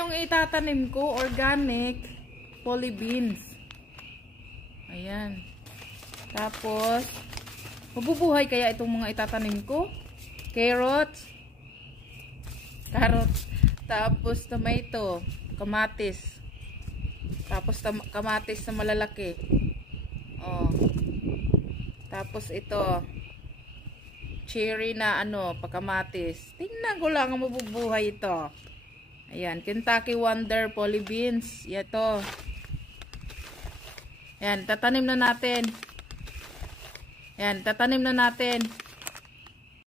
yung itatanim ko, organic poly beans. Ayan. Tapos, mabubuhay kaya itong mga itatanim ko? Carrots. Tapos, tomato. Kamatis. Tapos, kamatis na malalaki. Oh. Tapos, ito. Cherry na pagkamatis. Tingnan ko lang ang mabubuhay ito. Ayan, Kentucky Wonder Poly Beans. Ito. Ayan, tatanim na natin. Ayan, tatanim na natin.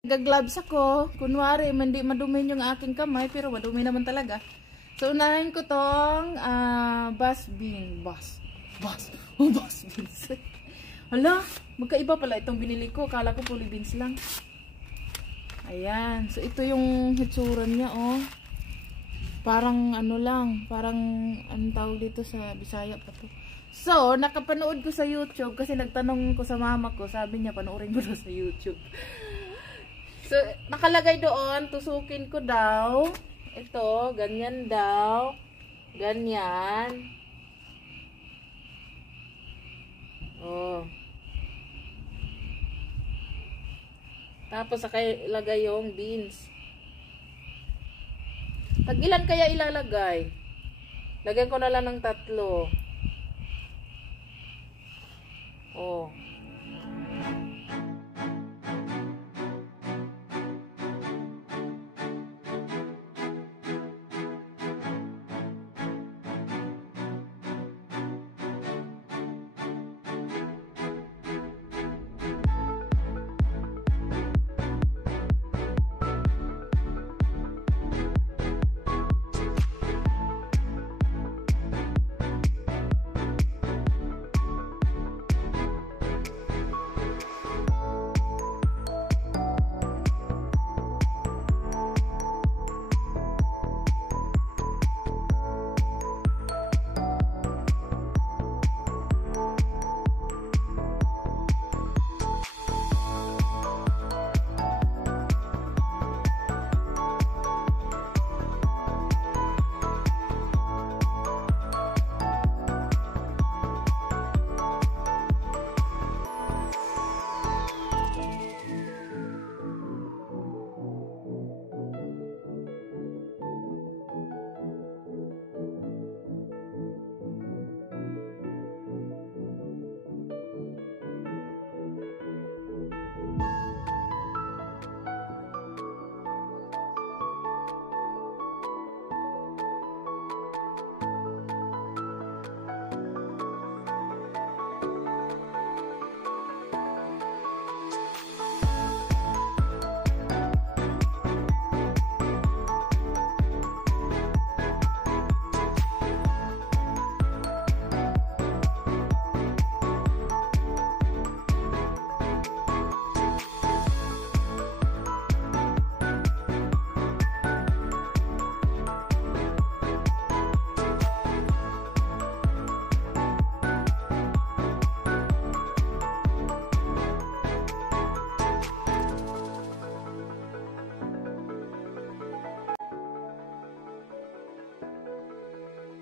Nag-gloves ako. Kunwari, hindi madumin yung aking kamay, pero madumi naman talaga. So, unahin ko tong bass beans. Bass beans. Hala, magkaiba pala itong binili ko. Akala ko poly beans lang. Ayan. So, ito yung hitsura niya, oh. Parang parang tawag dito sa Bisaya pa to. So, nakapanood ko sa YouTube kasi nagtanong ko sa mama ko, sabi niya panoorin ko daw sa YouTube. So, nakalagay doon, tusukin ko daw. Ito, ganyan daw. Ganyan. Oh. Tapos, saka ilagay yung beans. Tag-ilan kaya ilalagay? Lagyan ko na lang ng 3. Oh.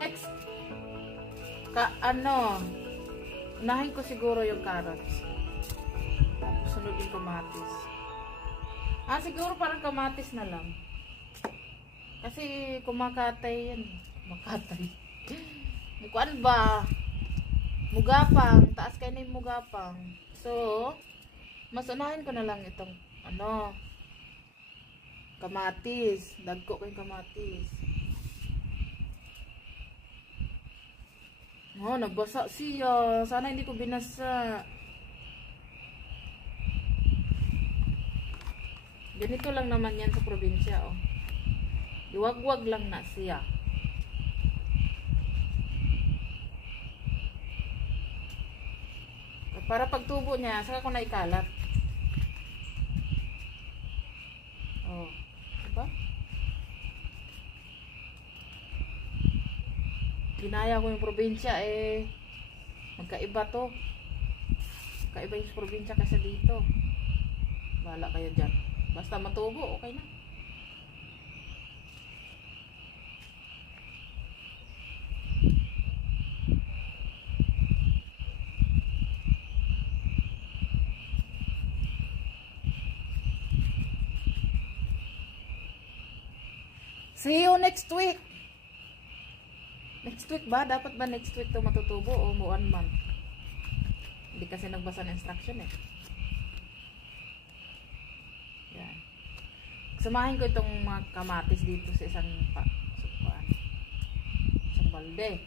Next, unahin ko siguro yung carrots. Tapos sunod yung kamatis. Siguro parang kamatis na lang. Kasi kumakatay yan. Kumakatay. Mukuan ba? Mugapang. Taas kayo na yung mugapang. So, mas unahin ko na lang itong kamatis. Dagko ko yung kamatis. Oh, nagbasa siya. Sana hindi ko binasa. Ganito lang naman yan sa probinsya, oh. Iwagwag lang na siya. Para pagtubo niya, saka ko na ikalat. Oh, diba? Ginaya ko yung probinsya magkaiba to. Magkaiba yung probinsya kasi dito. Bahala kayo dyan. Basta matubo, okay na. See you next week. Next week ba? Dapat ba next week to matutubo o 1 month? Hindi kasi nagbasa ng instruction eh. Yan. Samahin ko itong mga kamatis dito sa isang balde.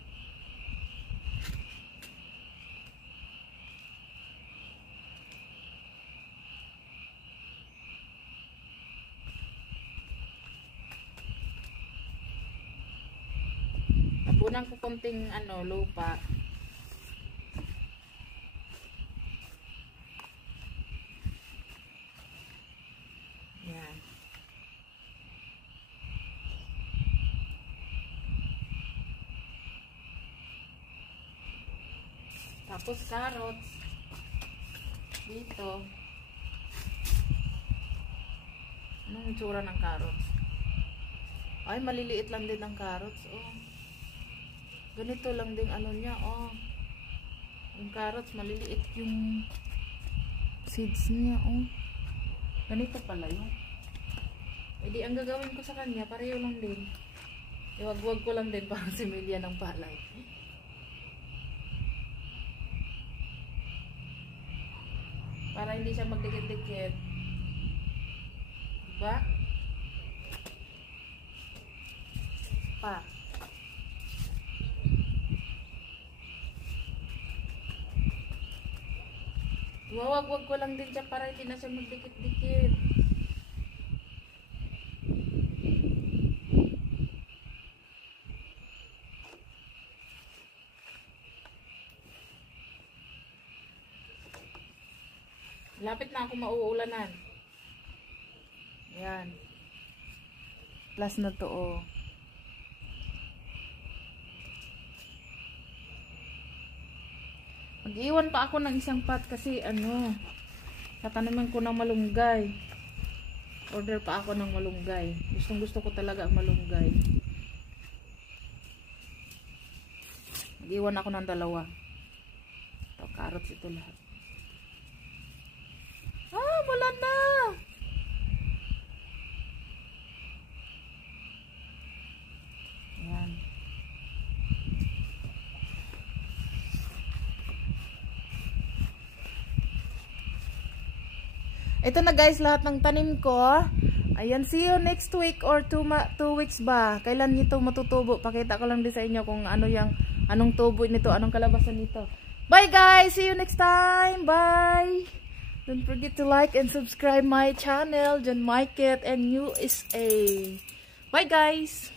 Napunan ko konting lupa. Yan. Tapos carrots dito. Anong itsura ng carrots? Ay, maliliit lang din ang carrots. Oh. Ganito lang din niya. Oh. Yung carrots, maliliit yung seeds niya. Oh. Ganito pala yun. E di, ang gagawin ko sa kanya, pareho lang din. Iwagwag ko lang din parang similya ng palay. Para hindi siya magdikit-dikit. Diba? Pa. Iwawagwag ko lang din siya para hindi na siya magdikit-dikit. Lapit na ako mauulanan. Ayan. Plus na to, oh. Mag-iwan pa ako ng isang pot kasi tataniman ko ng malunggay. Order pa ako ng malunggay. Gustong gusto ko talaga ang malunggay. Mag-iwan ako ng 2. Ito, carrots ito lahat. Wala na! Ayan. Ito na guys, lahat ng tanim ko. Ayan, see you next week or 2 weeks ba? Kailan nito matutubo? Pakita ko lang din sa inyo kung anong tubo nito, anong kalabasan nito. Bye guys! See you next time! Bye! Don't forget to like and subscribe my channel, John Market and USA. Bye guys!